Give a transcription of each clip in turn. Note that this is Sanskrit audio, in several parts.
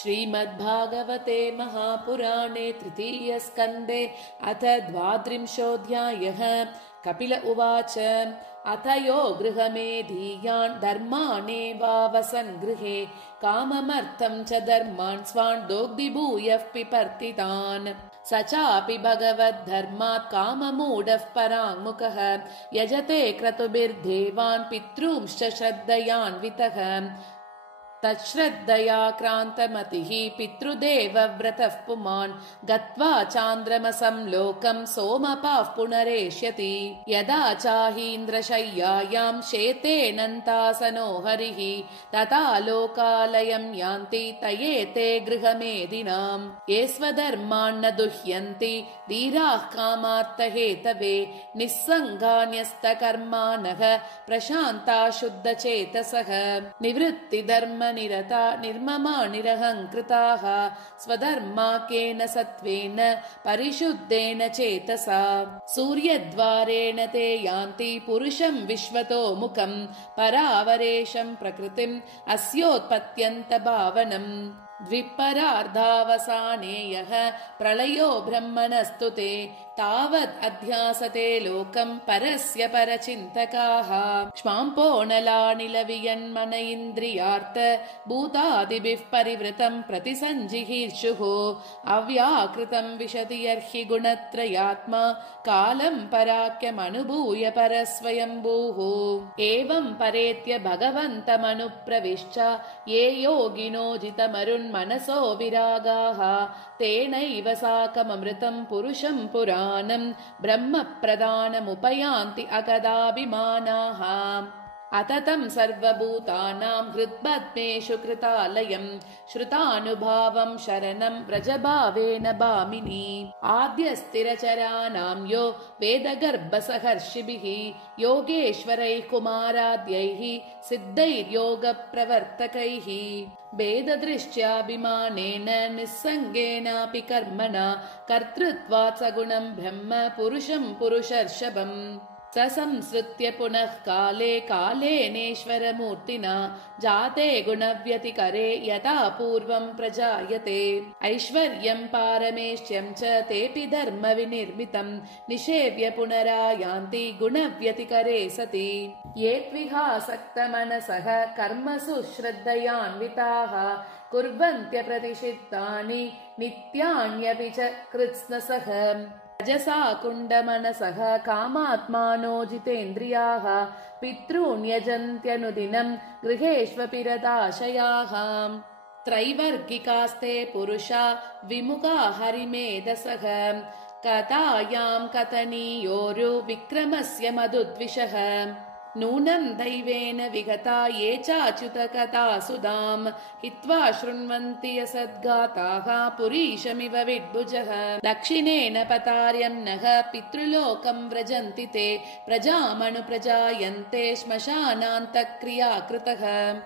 श्रीमद्भागवते महापुराणे तृतीयस्कन्धे अथ 32 कपिल उवाच अथ यो गृहमेधीयान् धर्मानेवावसन् गृहे काममर्थं च धर्मान् स्वान् दोग्धिभूयः पिपर्ति तान् स चापि भगवद्धर्मात् काममूढः पराङ्मुखः यजते क्रतुभिर्देवान् पितॄंश्च श्रद्धयान्वितः तच्छ्रद्धया क्रान्तमतिः पितृदेवव्रतः पुमान् गत्वा चान्द्रमसं लोकं सोमपाः पुनरेष्यति यदा चाहीन्द्रशय्यायां शेतेऽनन्तासनो हरिः तथा लोकालयं यान्ति तयेते गृहमेदिनाम् ये स्वधर्मान् न दुह्यन्ति धीराः कामार्थहेतवे निस्सङ्गान्यस्तकर्माणः प्रशान्ता शुद्धचेतसः निवृत्तिधर्म निरता निर्ममा निरहङ्कृताः स्वधर्माकेन सत्त्वेन परिशुद्धेन चेतसा सूर्यद्वारेण ते यान्ति पुरुषं विश्वतो मुखं परावरेशं प्रकृतिम् अस्योत्पत्यन्तभावनम् द्विपरार्धावसाने यः प्रलयो ब्रह्मणस्तु ते तावद् अध्यासते लोकं परस्य परचिन्तकाः क्ष्माम्पोणलानिलवियन्मन इन्द्रियार्थ भूतादिभिः परिवृतं प्रतिसञ्जिहीर्षुः अव्याकृतं विशति यर्हि गुणत्रयात्मा कालं पराख्यमनुभूय परस्वयम्भूः एवं परेत्य भगवन्तमनुप्रविश्च ये योगिनो जितमरुन्मनसो विरागाः तेनैव साकममृतं पुरुषं पुराणं ब्रह्म प्रदानमुपयान्ति अगदाभिमानाः अततं सर्वभूतानां हृद्पद्मेषु कृतालयं श्रुतानुभावं शरणं व्रजभावेन भामिनी आद्यस्थिरचराणां यो वेदगर्भसहर्षिभिः योगेश्वरैः कुमाराद्यैः सिद्धैर्योगप्रवर्तकैः भेददृष्ट्याभिमानेन निस्सङ्गेनापि कर्मणा कर्तृत्वात् सगुणं ब्रह्म पुरुषं पुरुषर्षभम् स संसृत्य पुनः काले कालेनेश्वरमूर्तिना जाते गुणव्यतिकरे यथा पूर्वं प्रजायते ऐश्वर्यं पारमेष्ट्यं च तेऽपि धर्म विनिर्मितं निषेव्य पुनरायान्ति गुणव्यतिकरे सति ये त्विहासक्तमनसः कर्मसु श्रद्धयान्विताः कुर्वन्त्यप्रतिषिद्धानि नित्यान्यपि च कृत्स्नसः रजसा कुण्डमनसः कामात्मानो जितेन्द्रियाः पितॄन् यजन्त्यनुदिनं गृहेष्वपि रताशयाः त्रैवर्गिकास्ते पुरुषा विमुखा हरिमेधसः कथायां कथनीयोरु विक्रमस्य मधुद्विषः नूनं दैवेन विगता ये चाच्युतकथा सुधाम् हित्वा शृण्वन्ति असद्गाताः पुरीशमिव विड्भुजः दक्षिणेन पतार्यं नः पितृलोकं व्रजन्ति ते प्रजामनुप्रजायन्ते श्मशानान्तक्रियाकृतः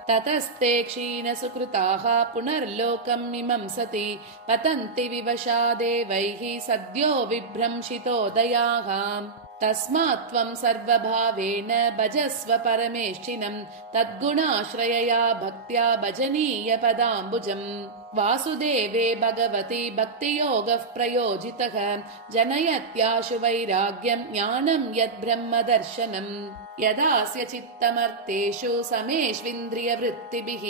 ततस्ते क्षीणसुकृताः पुनर्लोकम् इमं सति पतन्ति विवशा देवैः सद्यो विभ्रंशितोदयाः तस्मात् त्वं सर्वभावेन भजस्व परमेष्ठिनं तद्गुणाश्रयया भक्त्या भजनीय पदाम्बुजम् वासुदेवे भगवति भक्तियोगः प्रयोजितः जनयत्याशु वैराग्यं ज्ञानं यद्ब्रह्मदर्शनम् यदास्य चित्तमर्थेषु समेष्विन्द्रियवृत्तिभिः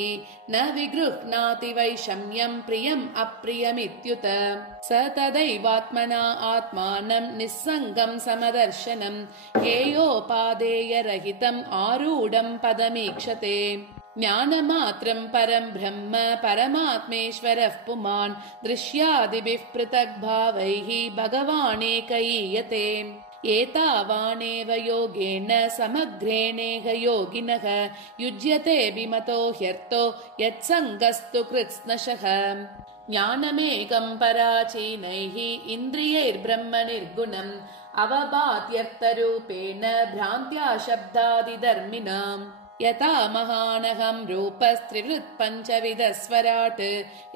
न विगृह्णाति वैषम्यं प्रियम् अप्रियमित्युत स तदैवात्मना आत्मानं निस्सङ्गं समदर्शनं हेयोपादेयरहितम् आरूढं पदमीक्षते ज्ञानमात्रं परं ब्रह्म परमात्मेश्वरः पुमान् दृश्यादिभिः पृथग्भावैः भगवानेकईयते एतावानेव योगेन समग्रेणेह योगिनः युज्यते विमतो ह्यर्थो यत्सङ्गस्तु कृत्स्नशः ज्ञानमेकं पराचीनैः इन्द्रियैर्ब्रह्म निर्गुणम् अवभात्यर्थरूपेण भ्रान्त्या शब्दादिधर्मिणाम् यथा महानहं रूपस्त्रिवृत्पञ्चविधस्वराट्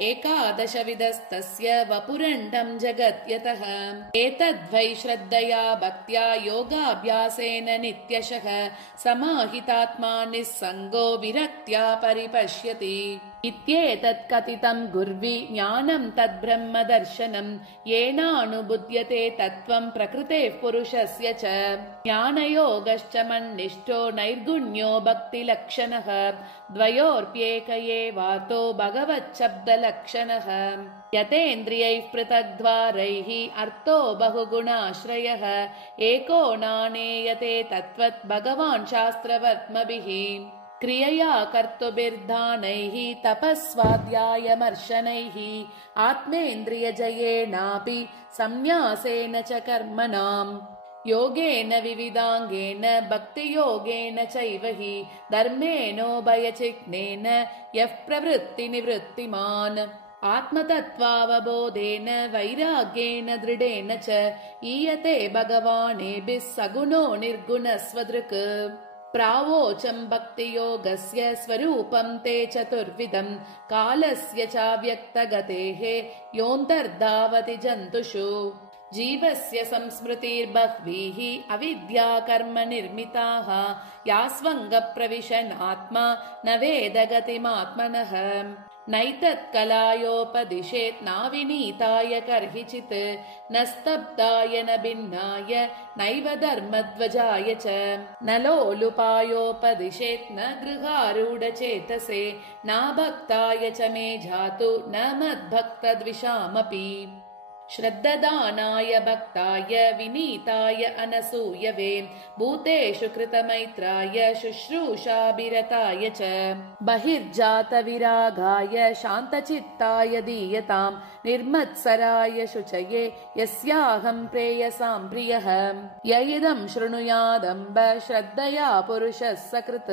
एकादशविधस्तस्य वपुरण्डं जगत्यतः एतद्वै श्रद्धया भक्त्या योगाभ्यासेन नित्यशः समाहितात्मा निस्सङ्गो विरक्त्या परिपश्यति इत्येतत् कथितं गुर्वि ज्ञानं तद्ब्रह्मदर्शनं येनानुबुध्यते तत्त्वं प्रकृतेः पुरुषस्य च ज्ञानयोगश्च मन्निष्ठो नैर्गुण्यो भक्तिलक्षणः द्वयोर्प्येक एवातो भगवच्छब्दलक्षणः यतेन्द्रियैः पृथग्द्वारैः अर्थो बहुगुणाश्रयः एको नानेयते तत्त्वत् भगवान् शास्त्रवर्त्मभिः क्रियया कर्तुभिर्धानैः तपस्वाध्यायमर्शनैः आत्मेन्द्रियजयेनापि संन्यासेन च कर्मणाम् योगेन विविधाङ्गेन भक्तियोगेन चैव हि धर्मेणोभयचिह्नेन यः प्रवृत्तिनिवृत्तिमान् आत्मतत्त्वावबोधेन वैराग्येन दृढेन च ईयते भगवानेभिः सगुणो निर्गुणस्वदृक् प्रावोचं भक्तियोगस्य स्वरूपं ते चतुर्विधं कालस्य चाव्यक्तगतेः योऽन्तर्धावति जन्तुषु जीवस्य संस्मृतिर्बह्वीः अविद्याकर्म निर्मिताः यास्वङ्गप्रविशन्नात्मा न वेद गतिमात्मनः नैतत्कलायोपदिशेत् नाविनीताय कर्हिचित् न स्तब्धाय न भिन्नाय नैव धर्मध्वजाय च न लोलुपायोपदिशेत् न गृहारूढचेतसे नाभक्ताय च मे जातु न मद्भक्तद्विषामपि श्रद्ददानाय भक्ताय विनीताय अनसूयवे भूतेषु कृतमैत्राय शुश्रूषाभिरताय च बहिर्जातविरागाय शान्तचित्ताय दीयतां निर्मत्सराय शुचये यस्याहं प्रेयसां प्रियः य इदं शृणुयादम्ब श्रद्धया पुरुषः सकृत्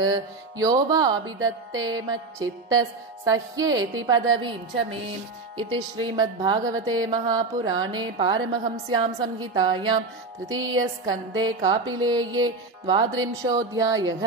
यो वाभिदत्ते मच्चित्तः सह्येति पदवीं च मे इति श्रीमद्भागवते महापुराणे पारमहंस्यां संहितायां तृतीयस्कन्धे कापिलेये 32 अध्यायः।